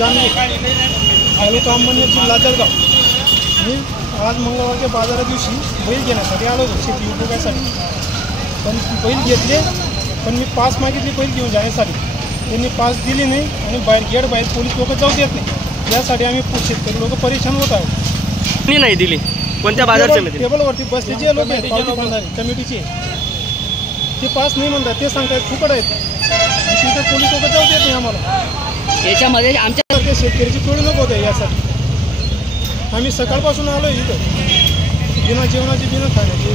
जानवी तालुका अंबनेर जिल्हा जळगाव। मी आज मंगळवारच्या बाजारा दिवशी बैल घेण्यासाठी आलो होतो शेती उपयोगासाठी, पण बैल घेतले, पण मी पास मागितली बैल घेऊन जाण्यासाठी, त्यांनी पास दिली नाही आणि गेट बाहेर पोलीस लोक जाऊ देत नाही। यासाठी आम्ही शेतकरी लोक परेशान होत आहोत। मी नाही दिली कोणत्या बाजार समिती टेबलवरती बसले जे लोक आहेत पावती बांधणारे कमिटीचे, ते पास नाही म्हणतात, ते सांगतात फुकट आहेत, तिथे पोलीस लोक जाऊ देत नाही आम्हाला। याच्यामध्ये आमच्या शेतकऱ्याची टोळी नको होते। यासाठी आम्ही सकाळपासून आलो इथं, बिना जेवणाची बिना खाण्याची